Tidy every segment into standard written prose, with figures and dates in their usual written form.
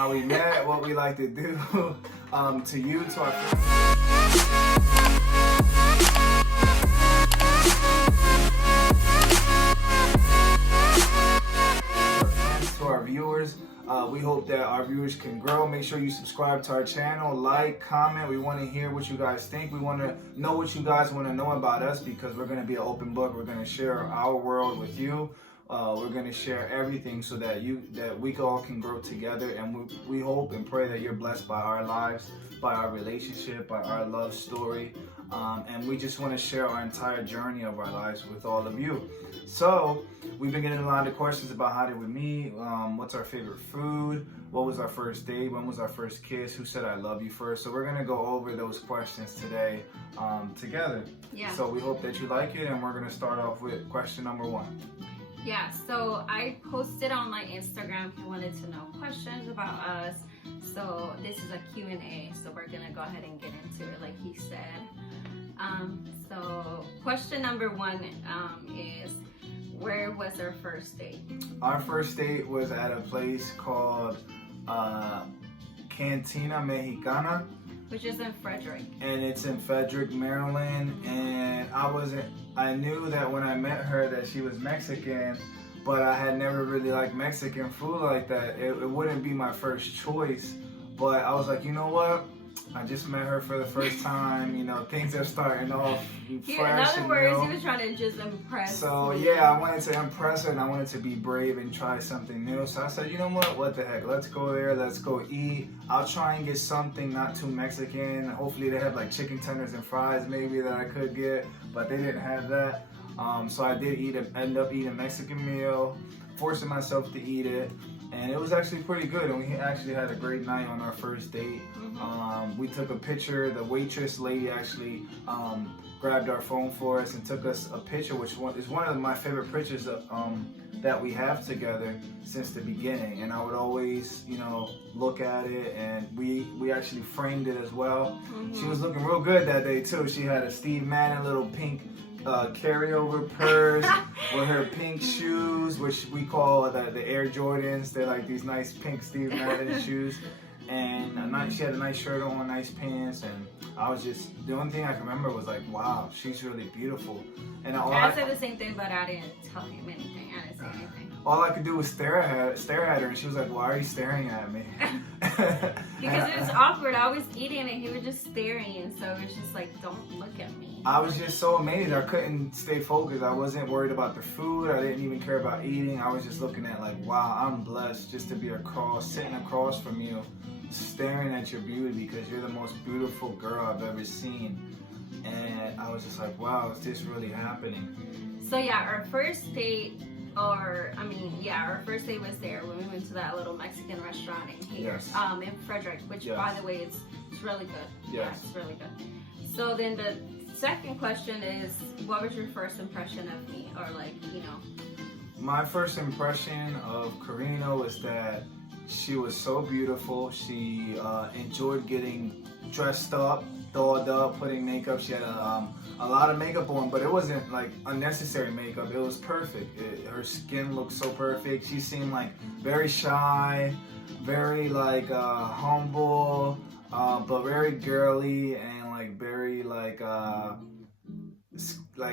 how we met, what we like to do, to you, to our viewers. We hope that our viewers can grow. Make sure you subscribe to our channel, like, comment. We want to hear what you guys think. We want to know what you guys want to know about us, because we're going to be an open book. We're going to share our world with you. We're going to share everything so that we all can grow together, and we hope and pray that you're blessed by our lives, by our relationship, by our love story, and we just want to share our entire journey of our lives with all of you. So we've been getting a lot of questions about how did we meet, what's our favorite food, what was our first date, when was our first kiss, who said I love you first. So we're going to go over those questions today together. Yeah. So we hope that you like it, and we're going to start off with question number 1. Yeah, so I posted on my Instagram if you wanted to know questions about us. So this is a Q&A, so we're gonna go ahead and get into it like he said. So question number 1 is, where was our first date? Our first date was at a place called Cantina Mexicana, which is in Frederick. And it's in Frederick, Maryland. And I knew that when I met her that she was Mexican, but I had never really liked Mexican food like that. It wouldn't be my first choice, but I was like, you know what? I just met her for the first time, you know, things are starting off fresh. In other words, he was trying to just impress So me. yeah, I wanted to impress her, and I wanted to be brave and try something new. So I said, you know what the heck, let's go there, let's go eat. I'll try and get something not too Mexican. Hopefully they have like chicken tenders and fries maybe that I could get, but they didn't have that. So I did end up eating a Mexican meal, forcing myself to eat it. And it was actually pretty good, and we actually had a great night on our first date. We took a picture. The waitress lady actually grabbed our phone for us and took us a picture, which is one of my favorite pictures that we have together since the beginning. And I would always, you know, look at it, and we actually framed it as well. She was looking real good that day too. She had a Steve Madden little pink carryover purse with her pink shoes, which we call the Air Jordans. They're like these nice pink Steve Madden shoes, and she had a nice shirt on, nice pants, and I was just, the only thing I can remember was like, wow, she's really beautiful. And I said the same thing, but I didn't tell him anything. I didn't say anything. All I could do was stare at her, and she was like, why are you staring at me? Because it was awkward. I was eating and he was just staring, and so it was just like, don't look at me. I was just so amazed. I couldn't stay focused. I wasn't worried about the food. I didn't even care about eating. I was just looking at like, wow, I'm blessed just to be sitting across from you, staring at your beauty, because you're the most beautiful girl I've ever seen. And I was just like, wow, is this really happening? So yeah, our first date, our first date was there when we went to that little Mexican restaurant in here, in Frederick, which by the way, it's really good. Yes. Yeah, it's really good. So then the second question is, what was your first impression of me, or like, you know? My first impression of Karina was that she was so beautiful. She enjoyed getting dressed up, dolled up, putting makeup. She had a lot of makeup on, but it wasn't like unnecessary makeup. It was perfect. Her skin looked so perfect. She seemed like very shy, very like humble, but very girly, and like very like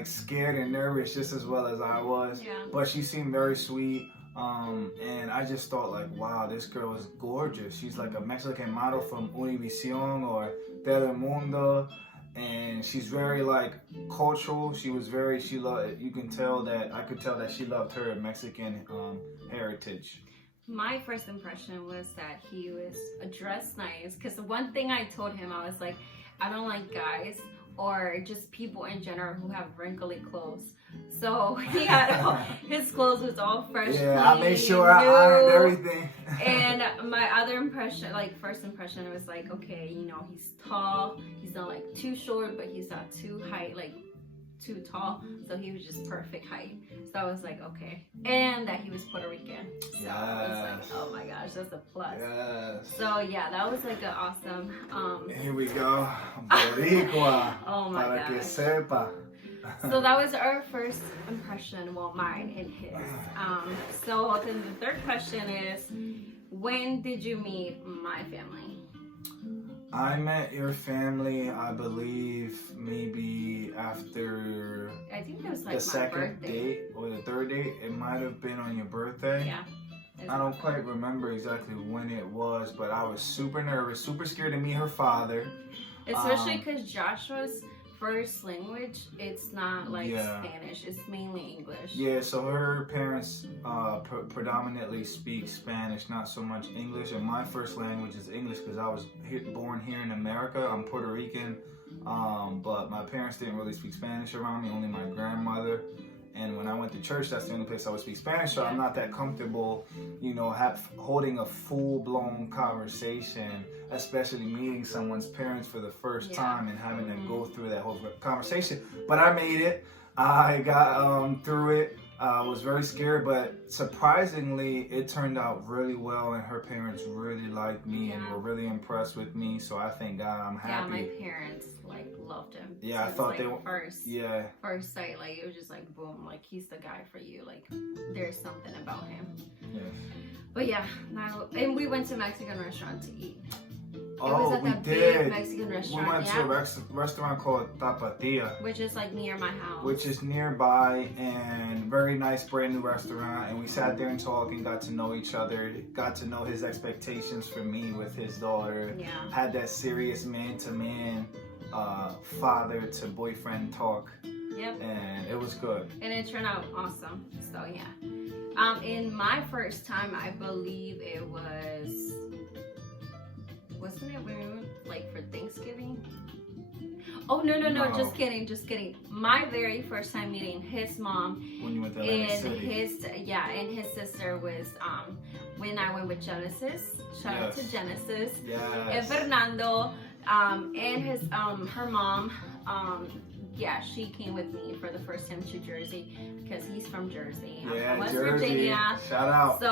scared and nervous just as well as I was. Yeah. But she seemed very sweet. And I just thought like, wow, this girl is gorgeous. She's like a Mexican model from Univision or Telemundo, and she's very like cultural. I could tell that she loved her Mexican heritage. My first impression was that he was dressed nice, because the one thing I told him, I was like, I don't like guys or just people in general who have wrinkly clothes. So he had his clothes was all fresh. Yeah, I made sure I ironed everything. And my other impression, like first impression, was like, okay, you know, he's tall. He's not like too short, but he's not too high, like too tall. So he was just perfect height. So I was like, okay. And that he was Puerto Rican. So I was like, oh my gosh, that's a plus. Yes. So yeah, that was like an awesome. Here we go. Boricua. Oh my Para gosh. que sepa. So that was our first impression, well, mine and his. So then the third question is, when did you meet my family? I met your family, I believe, maybe after I think it was like the my second birthday. date or the third date. It might have been on your birthday. Yeah. I don't quite remember exactly when it was, but I was super nervous, super scared to meet her father. Especially because Joshua's first language, it's not like Spanish, it's mainly English. Yeah, so her parents predominantly speak Spanish, not so much English. And my first language is English because I was born here in America. I'm Puerto Rican, but my parents didn't really speak Spanish around me, only my grandmother. And when I went to church, that's the only place I would speak Spanish, so I'm not that comfortable, you know, holding a full-blown conversation, especially meeting someone's parents for the first time and having to go through that whole conversation. But I made it. I got through it. I was very scared, but surprisingly, it turned out really well, and her parents really liked me and were really impressed with me. So I thank God I'm happy. Yeah, my parents like loved him. Yeah, I thought like, they were first sight, like it was just like boom, like he's the guy for you. Like there's something about him. Yes. But yeah, and we went to a Mexican restaurant to eat. We did. Big Mexican restaurant. We went to a restaurant called 𝒍�𝒏𝒕, which is like near my house. which is nearby, and very nice, brand new restaurant. And we sat there and talked and got to know each other. Got to know his expectations for me with his daughter. Yeah. Had that serious man-to-man, father-to-boyfriend talk. Yep. And it was good. And it turned out awesome. So yeah. In my first time, I believe it was. Wasn't it when we went, like, for Thanksgiving? Oh, no. Just kidding. My very first time meeting his mom When you went to and his sister was when I went with Genesis. Shout out to Genesis. Yes. And Fernando and his her mom. She came with me for the first time to Jersey because he's from Jersey. West Jersey. Virginia. Shout out. So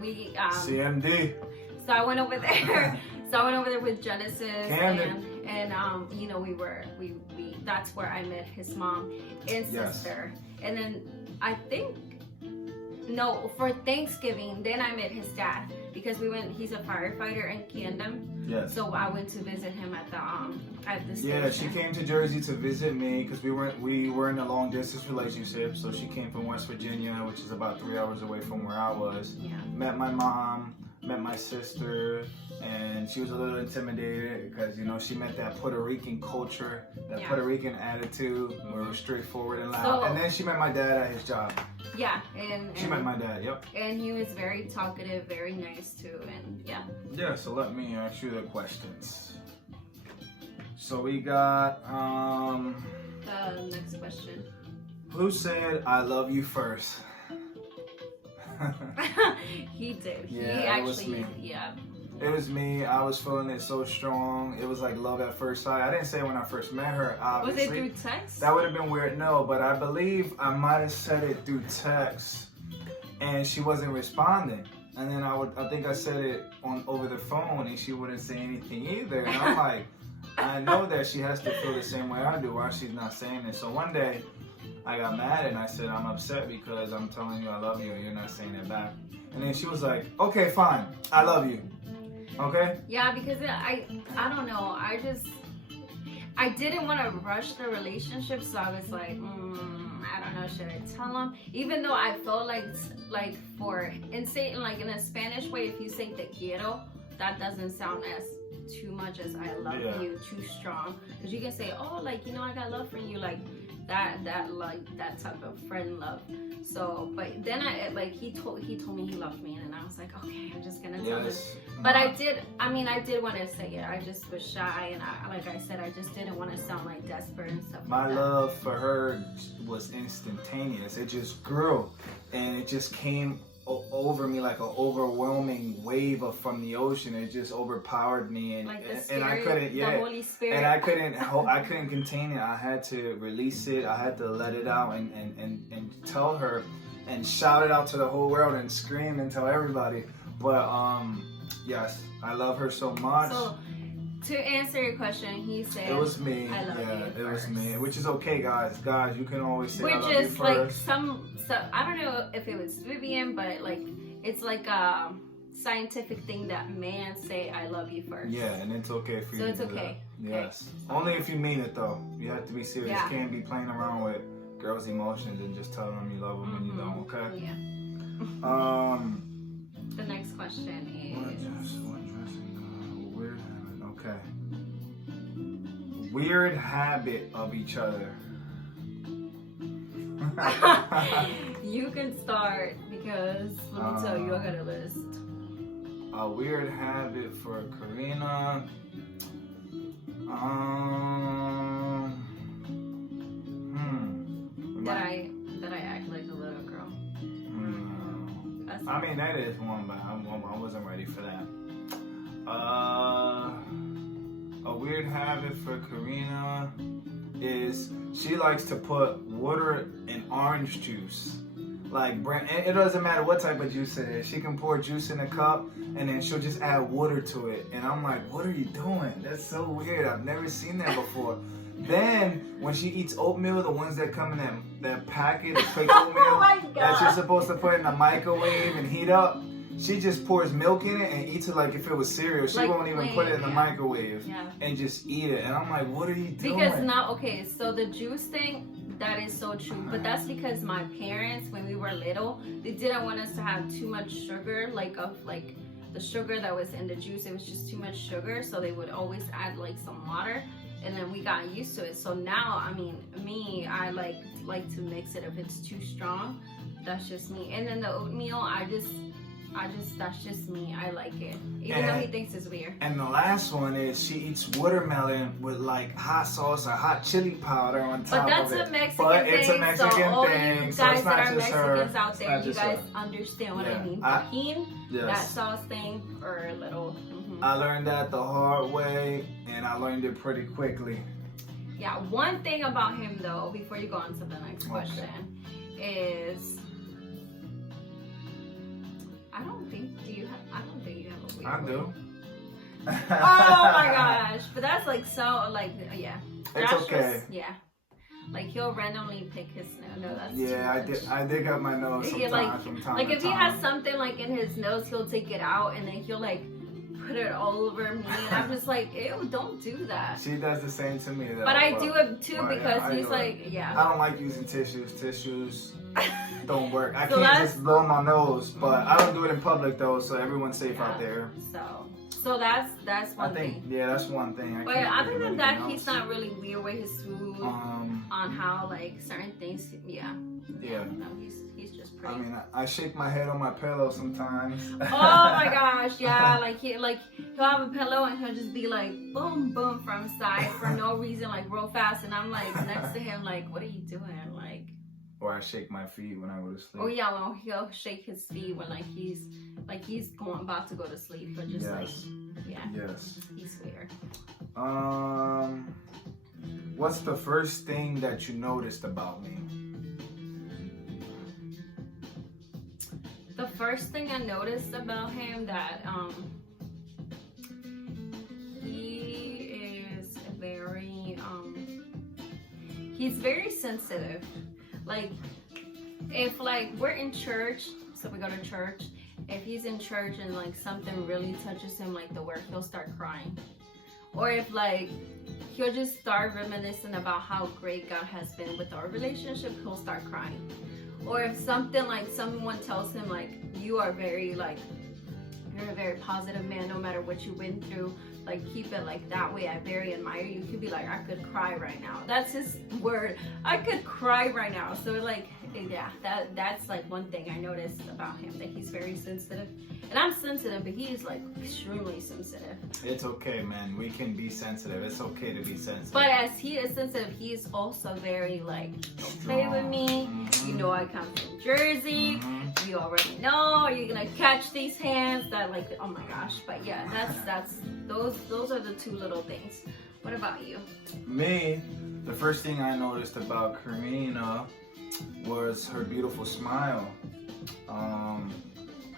we CMD. So I went over there. With Genesis, Camden. and you know, we that's where I met his mom and sister. And then I think for Thanksgiving, then I met his dad because he's a firefighter in Camden. Yes. So I went to visit him at the station. Yeah, she came to Jersey to visit me because we were in a long distance relationship. So she came from West Virginia, which is about 3 hours away from where I was. Yeah. Met my mom, met my sister, and she was a little intimidated because, you know, she met that Puerto Rican culture, that Puerto Rican attitude, where we're straightforward and loud. And then she met my dad at his job. Yeah, and she met my dad. Yep. And he was very talkative, very nice too, and yeah. Yeah. So let me ask you the questions. So we got the next question. Who said "I love you" first? He did. Yeah, it was me. Yeah. It was me. I was feeling it so strong. It was like love at first sight. I didn't say it when I first met her, obviously. Was it through text? That would have been weird. No, but I believe I might have said it through text, and she wasn't responding. And then I think I said it over the phone, and she wouldn't say anything either. And I'm like, I know that she has to feel the same way I do. Why she's not saying it? So one day, I got mad and I said, I'm upset because I'm telling you I love you and you're not saying it back. And then she was like, okay, fine, I love you. Okay? Yeah, because I don't know. I didn't want to rush the relationship, so I was like, I don't know, should I tell him? Even though I felt like in a Spanish way, if you say te quiero, that doesn't sound as too much as I love you, too strong. Because you can say, oh, like, you know, I got love for you, like that type of friend love. So, but then he told me he loved me, and I was like, okay, I'm just gonna tell him. But I did want to say it. I just was shy, and like I said, I just didn't want to sound like desperate and stuff. My love for her was instantaneous. It just grew, and it just came over me like an overwhelming wave from the ocean. It just overpowered me, and I couldn't, the Holy Spirit. And I couldn't contain it. I had to release it. I had to let it out and tell her and shout it out to the whole world and scream and tell everybody. But yes, I love her so much. So, to answer your question, he said, it was me. I love you it first. was me, which is okay, guys. Guys, you can always say I love you first. Like so I don't know if it was Vivian, but like it's like scientific thing that men say I love you first. Yeah, and it's okay for you So to it's do okay. that. Yes. Only if you mean it though. You have to be serious. Yeah. You can't be playing around with girls' emotions and just telling them you love them when you don't, okay? Yeah. The next question is... Weird habit, okay. Weird habit of each other. You can start because let me tell you, I got a list. A weird habit for Karina. That I act like a little girl. I mean, that is one, but I wasn't ready for that. A weird habit for Karina is she likes to put water in orange juice. Like, it doesn't matter what type of juice it is. She can pour juice in a cup and then she'll just add water to it. And I'm like, what are you doing? That's so weird. I've never seen that before. Then, when she eats oatmeal, the ones that come in that packet of quick oatmeal that you're supposed to put in the microwave and heat up, she just pours milk in it and eats it like if it was cereal. She won't even put it in the microwave and just eat it. And I'm like, what are you doing? Because now, okay, so the juice thing, that is so true. But that's because my parents, when we were little, they didn't want us to have too much sugar, like the sugar that was in the juice. It was just too much sugar, so they would always add like some water. And then we got used to it. So now, I mean, me, I like to mix it if it's too strong. That's just me. And then the oatmeal, that's just me. I like it. Even though he thinks it's weird. And the last one is she eats watermelon with like hot sauce or hot chili powder on top of it. But that's a Mexican thing. It's a Mexican thing. All you so guys it's not that are just Mexicans her. out there, you guys understand what I mean. Tajin, that sauce thing, or a little... I learned that the hard way, and I learned it pretty quickly. Yeah, one thing about him though, before you go on to the next question, is I don't think you have a weird I do. Oh my gosh, but that's like so like yeah. It's okay. Just, yeah. Like he'll randomly pick his nose. No, that's yeah. I dig up my nose sometimes from time like to if he has something like in his nose, he'll take it out and then he'll like put it all over me, and I'm just like, ew, don't do that. She does the same to me though. But I do it too because he's like, I don't like using tissues. Tissues don't work. I can't just blow my nose, but I don't do it in public though, so everyone's safe out there. So that's one thing. Yeah, that's one thing. But other than that, he's not really weird with his food. On how like certain things, no, he's just pretty. I mean, I shake my head on my pillow sometimes. Oh my gosh, yeah, he'll have a pillow and he'll just be like boom boom from side for no reason, like real fast, and I'm like next to him like, what are you doing? Like, or I shake my feet when I go to sleep. Oh yeah, well he'll shake his feet when he's about to go to sleep, but just he's weird. What's the first thing that you noticed about me? The first thing I noticed about him that he is very he's very sensitive. Like if we're in church, so we go to church, if he's in church and something really touches him, like the word, he'll start crying. Or if he'll just start reminiscing about how great God has been with our relationship, he'll start crying. Or if something someone tells him you are you're a very positive man, no matter what you went through, keep it that way, I very admire you. He could be like, I could cry right now. That's his word. I could cry right now. So yeah, that's one thing I noticed about him, that he's very sensitive. And I'm sensitive, but he's extremely sensitive. It's okay, man. We can be sensitive. It's okay to be sensitive. But as he is sensitive, he's also very don't play with me. You know I come from Jersey. You already know. Are you gonna catch these hands? That oh my gosh. But yeah, that's those are the two little things. What about you? Me, the first thing I noticed about Karina was her beautiful smile.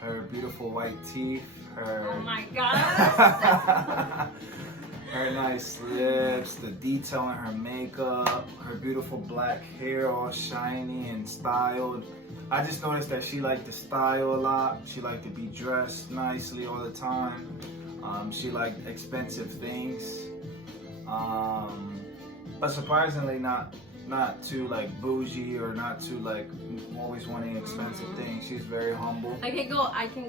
Her beautiful white teeth, oh my god. Her nice lips, the detail in her makeup, her beautiful black hair all shiny and styled. I just noticed that she liked to style a lot. She liked to be dressed nicely all the time. She liked expensive things. But surprisingly not too like bougie or not too like always wanting expensive things. She's very humble. I can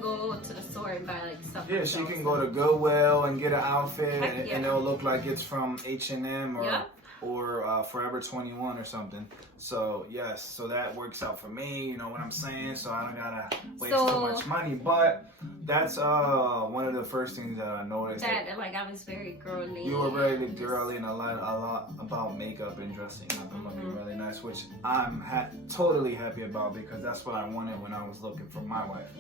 go to the store and buy like stuff. Yeah, she can go to Goodwill and get an outfit yeah. and it'll look like it's from H&M or Yep. or Forever 21 or something. So yes, so that works out for me, you know what I'm saying? So I don't gotta waste too much money. But that's one of the first things that I noticed. That like I was very girly. You were very girly and a lot about makeup and dressing up and looking really nice, which I'm totally happy about because that's what I wanted when I was looking for my wife.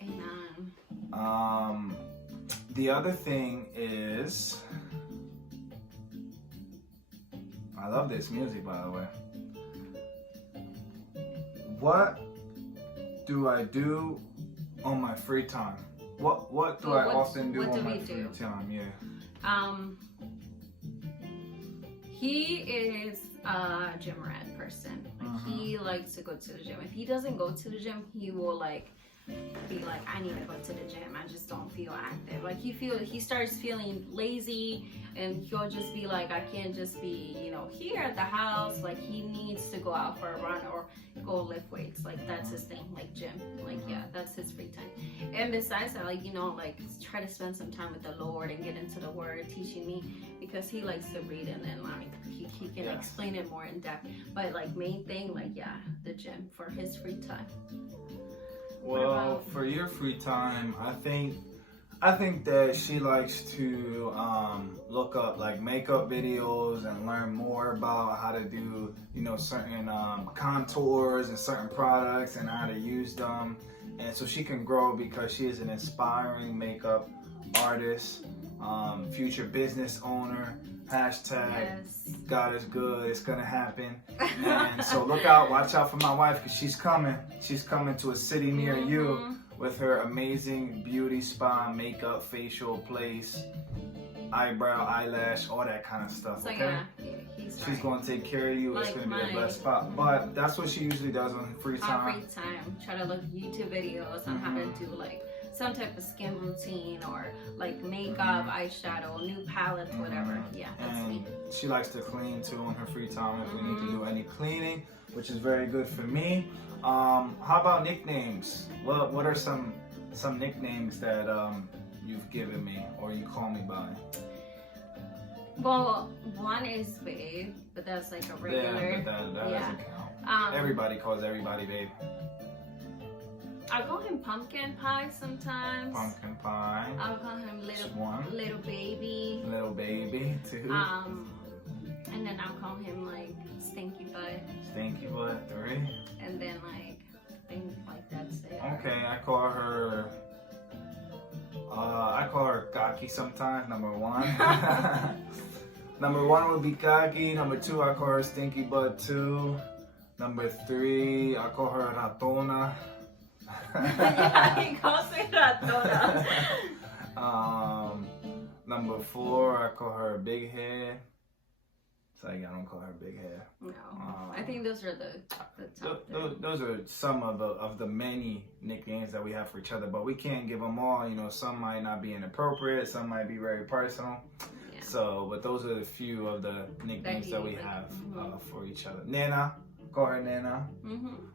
Amen. The other thing is, I love this music, by the way. What do I do on my free time? What do I often do on my free time? Yeah. He is a gym rat person. Like, he likes to go to the gym. If he doesn't go to the gym, he will like be like, I need to go to the gym. I just don't feel active. Like he starts feeling lazy, and he'll just be like, I can't just be, you know, here at the house. Like he needs to go out for a run or go lift weights. Like that's his thing. Like gym. Like yeah, that's his free time. And besides that, like, you know, like try to spend some time with the Lord and get into the Word, teaching me, because he likes to read and then like he can explain it more in depth. But like main thing, like yeah, the gym for his free time. Well, for your free time, I think that she likes to look up like makeup videos and learn more about how to do, you know, certain contours and certain products and how to use them, and so she can grow because she is an inspiring makeup artist, future business owner. Hashtag God is good, it's gonna happen. And so look out, watch out for my wife, because she's coming to a city near you with her amazing beauty spa, makeup, facial place, eyebrow, eyelash, all that kind of stuff. So okay, yeah, she's gonna take care of you. Like it's gonna be the best spot. But that's what she usually does on free time. On free time, try to look YouTube videos on how to do like some type of skin routine or like makeup, eyeshadow, new palette, whatever. Yeah, that's me. She likes to clean too on her free time if we need to do any cleaning, which is very good for me. How about nicknames? What are some nicknames that you've given me or you call me by? Well, one is babe, but that's like a regular. Yeah, but that doesn't count. Everybody calls everybody babe. I call him pumpkin pie sometimes. Pumpkin pie. I'll call him little baby. Little baby too. And then I'll call him like stinky butt. Stinky butt 3. And then like things like that's it. Okay, I call her cocky sometimes. Number 1. Number 1 would be cocky. Number 2, I call her stinky butt 2. Number 3, I call her ratona. Yeah, he calls me ratona. Number 4, I call her big head. So I don't call her big head. No, I think those are the top. Those are some of the many nicknames that we have for each other, but we can't give them all. You know, some might not be inappropriate, some might be very personal. Yeah. So, but those are a few of the nicknames that we have for each other. Nena, call her Nena,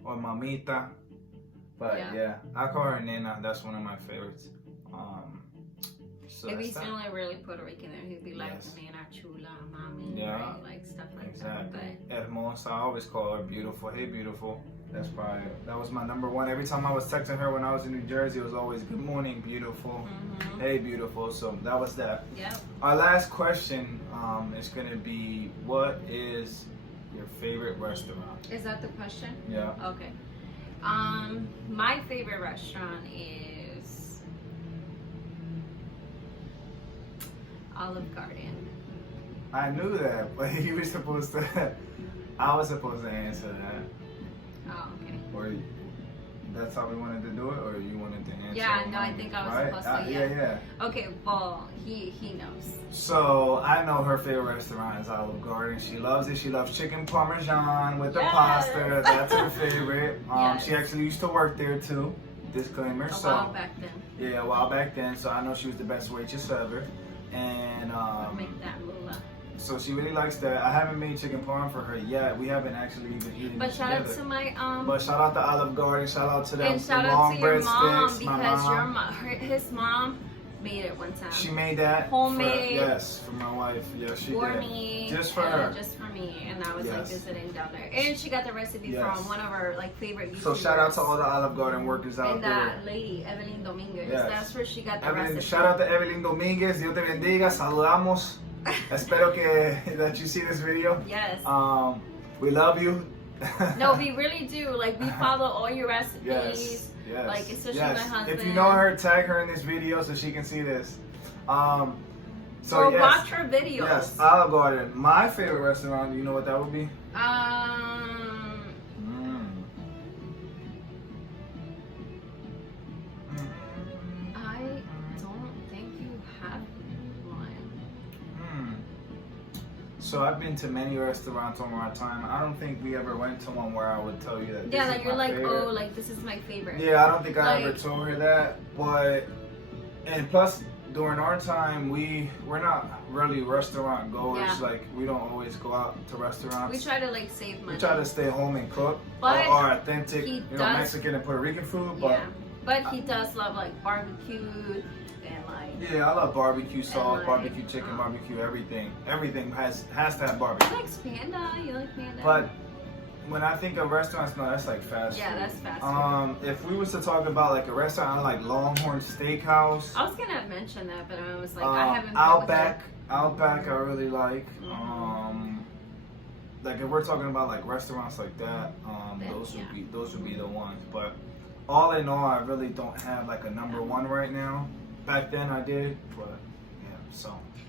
or Mamita. But yeah, I call her Nena. That's one of my favorites. So if he's feeling really Puerto Rican, then he'd be like Nena, chula, mami, right? Like stuff like that. But Hermosa, I always call her beautiful. Hey, beautiful. That was my number 1. Every time I was texting her when I was in New Jersey, it was always good morning, beautiful. Hey, beautiful. So that was that. Yep. Our last question is gonna be, what is your favorite restaurant? Is that the question? Yeah. Okay. My favorite restaurant is Olive Garden. I knew that, but you were supposed to. I was supposed to answer that. Oh, okay. Or that's how we wanted to do it, or you wanted to answer? Yeah, no, I think I was right? supposed to. Yeah. Okay, well, he knows. So I know her favorite restaurant is Olive Garden. She loves it. She loves chicken parmesan with the Yes. pasta. That's her favorite. Yes. She actually used to work there too. Disclaimer. A while back then. Yeah, a while back then. So I know she was the best waitress ever. And Make that moolah. so she really likes that. I haven't made chicken parm for her yet. We haven't actually even eaten But it shout together. out to my But shout out to Olive Garden. Shout out to them. and shout the out long to your breadsticks. mom My because mom. his mom made it one time. She made that Homemade. yes, for my wife. Yes, she for did. me, Just for and her. just for me, and I was like Yes. visiting down there, and she got the recipe Yes. from one of our like favorite YouTubers. So shout out to all the Olive Garden workers out and there. that lady Evelyn Dominguez. Yes. That's where she got the Evelyn, recipe. shout out to Evelyn Dominguez. Dios te bendiga. Saludamos. Espero that you see this video. Yes. We love you. No, we really do. Like we follow all your recipes. Yes. Yes. Like especially yes. my husband. If you know her, tag her in this video so she can see this. So or yes. watch her videos. Yes, Olive Garden. My favorite restaurant, you know what that would be? I don't think you have one. So I've been to many restaurants over my time. I don't think we ever went to one where I would tell you that. Yeah, this like is you're my like, favorite. oh, like this is my favorite. Yeah, I don't think I ever Like- told her that. But and plus during our time, we're not really restaurant goers. Yeah. Like we don't always go out to restaurants. We try to like save money. We try to stay home and cook But or authentic, he you know, does- Mexican and Puerto Rican food. But Yeah, but he does love like barbecue and like. yeah, I love barbecue sauce, like, barbecue chicken, barbecue everything. Everything has to have barbecue. You like Panda? You like Panda? But when I think of restaurants, no, that's like fast yeah, food. that's fast food. If we was to talk about like a restaurant like Longhorn Steakhouse, I was gonna mention that, but I was like, I haven't. been Outback I really like. Mhm. Like if we're talking about like restaurants like that, Then, those would be the ones. But all in all, I really don't have like a number one right now. Back then I did, but yeah. So with it.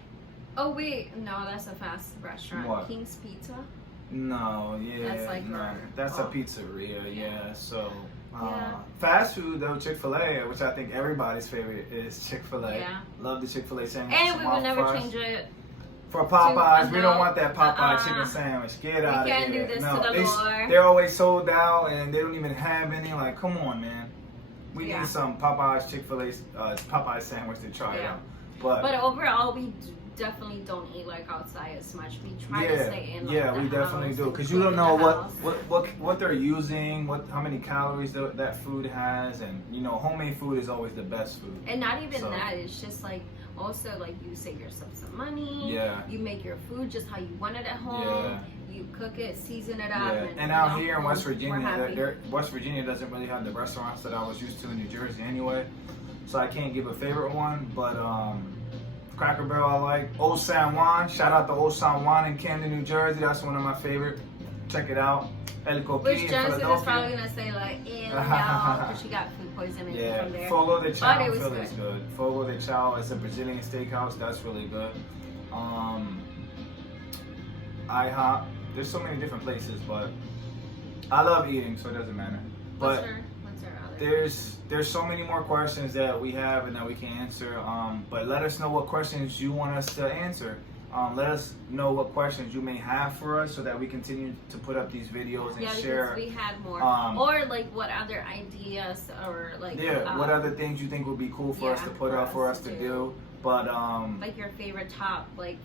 Oh wait, no, that's a fast restaurant. What? King's Pizza. no, yeah, That's like no, our- that's a oh. pizzeria. Yeah, so. Yeah. Fast food though, Chick-fil-A, which I think everybody's favorite is Chick-fil-A. Yeah. Love the Chick-fil-A sandwich. And we would waffle never fries. change it. For Popeyes, we don't no, want that Popeye uh-uh. chicken sandwich. Get out of here. can't do this no, to the Lord. they're always sold out and they don't even have any. Like, come on, man. We Yeah. need some Popeyes Chick-fil-A Popeye sandwich to try Yeah. out. But overall, we definitely don't eat like outside as much. We try to stay in. Like, yeah, the we definitely house, do because cook you don't in know the what house. they're using, how many calories that food has, and you know, homemade food is always the best food. And not even So- that. It's just like also like you save yourself some money. Yeah. You make your food just how you want it at home. Yeah. You cook it, season it up. Yeah, And out you know, here in West we're Virginia, happy. West Virginia doesn't really have the restaurants that I was used to in New Jersey anyway, so I can't give a favorite one. But Cracker Barrel I like. Old San Juan, shout out to Old San Juan in Camden, New Jersey. That's one of my favorite. Check it out. El Coquí Which in Johnson is probably Philadelphia. gonna say like, ew, no, because she got food poisoning Yeah, from there. Fogo de Chao But it in was Philly is good. Fogo de Chao is a Brazilian steakhouse. That's really good. IHOP. There's so many different places, but I love eating, so it doesn't matter. But What's her other? there's so many more questions that we have and that we can answer. But let us know what questions you want us to answer. Let us know what questions you may have for us so that we continue to put up these videos and share. Because we had more. or like what other ideas or like what other things you think would be cool for us to put up for us to do. But like your favorite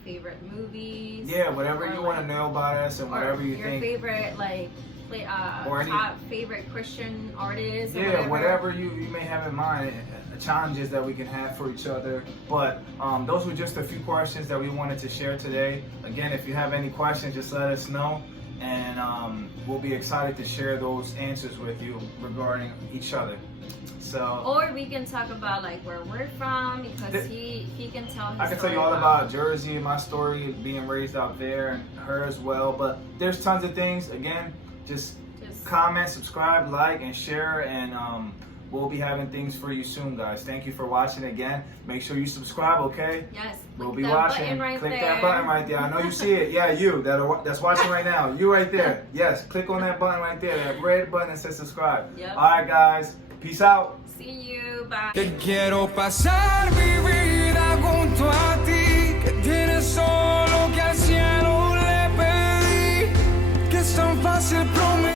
favorite movies. Yeah, whatever you want to like, know about us and whatever you your think. favorite top favorite Christian artist. Yeah, whatever you may have in mind, challenges that we can have for each other. But those were just a few questions that we wanted to share today. Again, if you have any questions, just let us know, and we'll be excited to share those answers with you regarding each other. So, or we can talk about like where we're from because he can tell his I can tell you all about Jersey, my story being raised out there, and her as well. But there's tons of things. Again, just comment, subscribe, like, and share, and we'll be having things for you soon, guys. Thank you for watching again. Make sure you subscribe, okay? Yes. We'll be watching. Right click there. that button right there. I know you see it. Yeah, you that's watching right now. You right there. Yes, click on that button right there. That red button that says subscribe. Yep. All right, guys. Peace out. See you. Bye. Que quiero pasar mi vida junto a ti, que tienes solo que al cielo le pedí, que es tan fácil